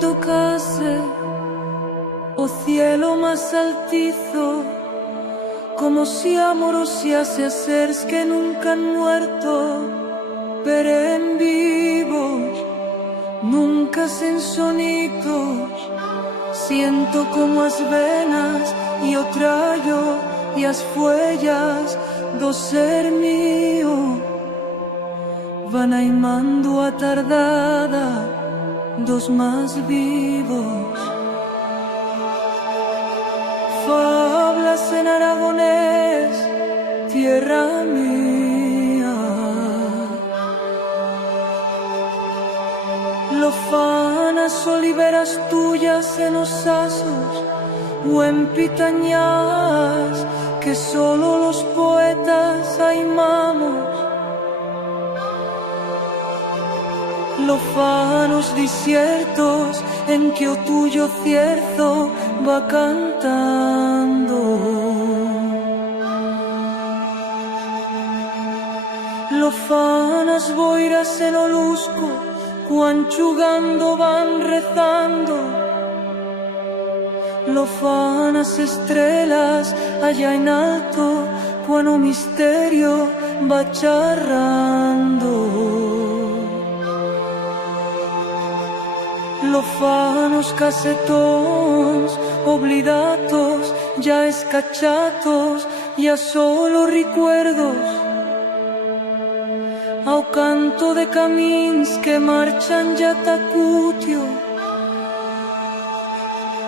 tocase, oh cielo más altizo, como si amorosiase a seres que nunca han muerto, pero en vivos, nunca sen sonitos. Siento como as venas y o trallo y as fuellas do ser mío van aimando a tardada dos más vivos. Fablas en aragonés, tierra mía, lofanas oliveras tuyas en os asos o en pitañas que solo los poetas aimamos. Lofanos desiertos en que o tuyo cierzo va cantando. Lofanas boiras en o lusco, cuan chugando van rezando. Lofanas estrellas allá en alto, cuan o misterio va charrando. Lofanos casetons, oblidatos, ya escachatos, ya solo recuerdos. Ao canto de camins que marchan ya tacutio.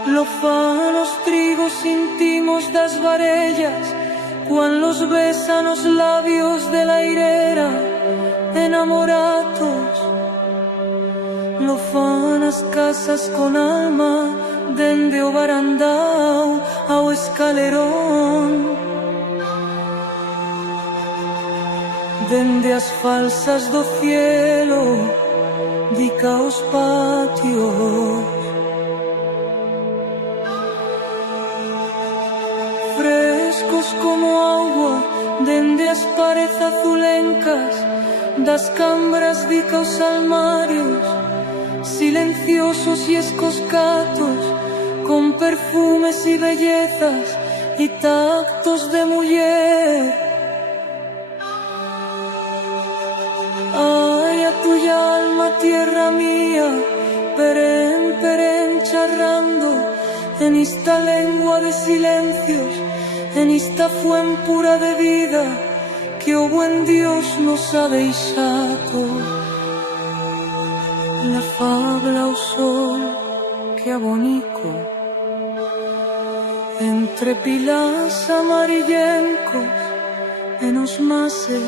Lofanos trigos íntimos das varellas, cuan los besan os labios de la irera, enamorados. Lofanas casas con alma, dende o barandao ao escalerón, dende as falsas do cielo, dica os patios. Frescos como agua, dende as paredes azulencas, das cambras dica os almarios, silenciosos y escoscatos, con perfumes y bellezas y tactos de mujer. Ay, a tuya alma, tierra mía, peren charrando, en esta lengua de silencios, en esta fuente pura de vida, que o buen Dios nos ha deixado. La fabla o sol que abonico entre pilas amarillencos en os mases,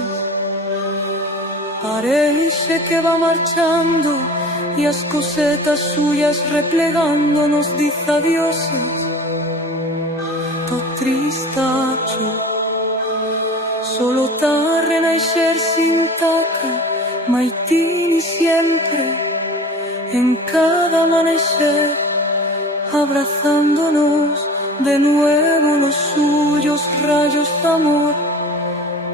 parece que va marchando y as cosetas suyas replegando nos dice adioses. To tristacho solo tarre naixer sin taca, maitini siempre en cada amanecer, abrazándonos de nuevo los suyos rayos de amor,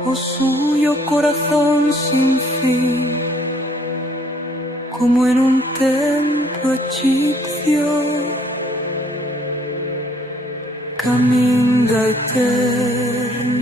o suyo corazón sin fin, como en un templo egipcio, camino de eternidad.